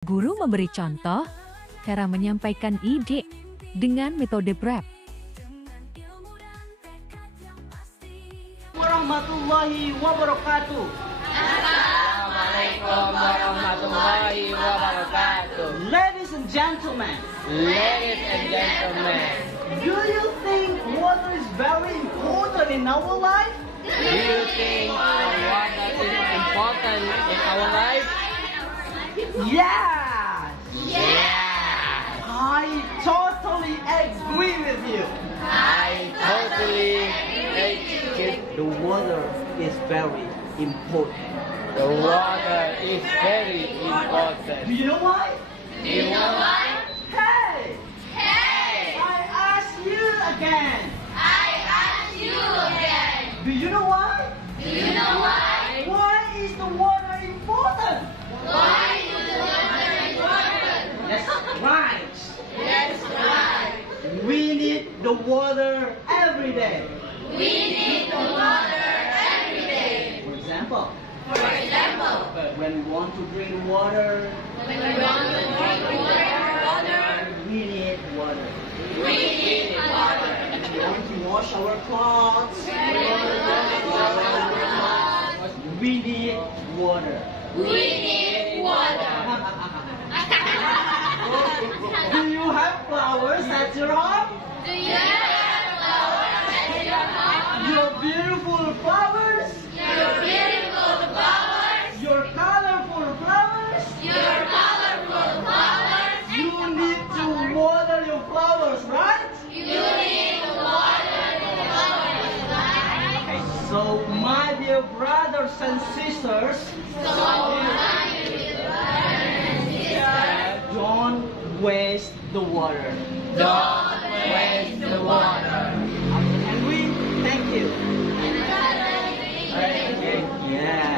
Guru memberi contoh cara menyampaikan ide dengan metode PrEP. Warahmatullahi wabarakatuh. Assalamualaikum warahmatullahi wabarakatuh. Ladies and gentlemen, Ladies and gentlemen, do you think water is very important in our life? do you think water is important in our life? Yes! Yeah, I totally agree with you. I totally agree. The water is very important. The water is very Do important. you know why? Do you know why? Hey! I ask you again. Do you know why? Why is the water important? That's right. We need the water every day. For example, when we want to drink water, we need water. If we want to wash our clothes, we need water. Do you have flowers at your home? Your beautiful flowers? Your colorful flowers? You need to water your flowers, right? So, my dear brothers and sisters, don't waste the water. Don't waste the water. And we thank you. Yeah.